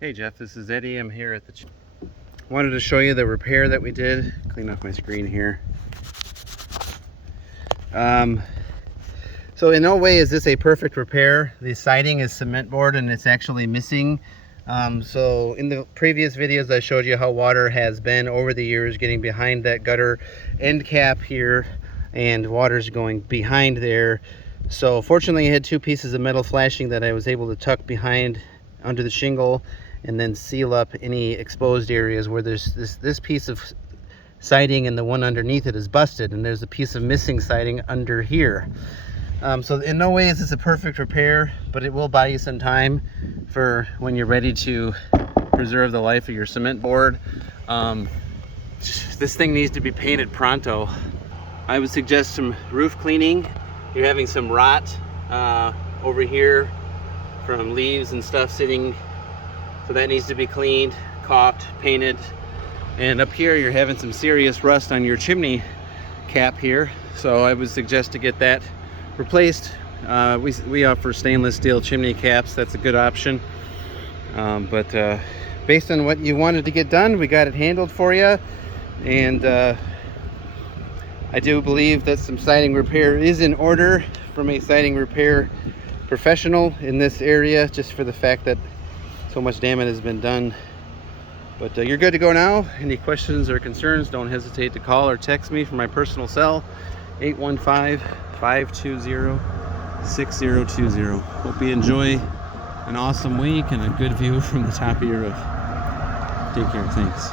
Hey Jeff, this is Eddie. I'm here at the wanted to show you the repair that we did. Clean off my screen here. So in no way is this a perfect repair. The siding is cement board and it's actually missing. So in the previous videos I showed you how water has been over the years getting behind that gutter end cap here, and water's going behind there. So fortunately I had two pieces of metal flashing that I was able to tuck behind under the shingle and then seal up any exposed areas where there's this piece of siding and the one underneath it is busted, and there's a piece of missing siding under here. So in no way is this a perfect repair, but it will buy you some time for when you're ready to preserve the life of your cement board. This thing needs to be painted pronto. I would suggest some roof cleaning. You're having some rot over here from leaves and stuff sitting, so that needs to be cleaned, caulked, painted. And up here you're having some serious rust on your chimney cap here, so I would suggest to get that replaced. We offer stainless steel chimney caps. That's a good option. But based on what you wanted to get done, we got it handled for you. And I do believe that some siding repair is in order from a siding repair professional in this area, just for the fact that so much damage has been done. But you're good to go now. Any questions or concerns, don't hesitate to call or text me from my personal cell, 815-520-6020. Hope you enjoy an awesome week and a good view from the top of your roof. Take care. Thanks.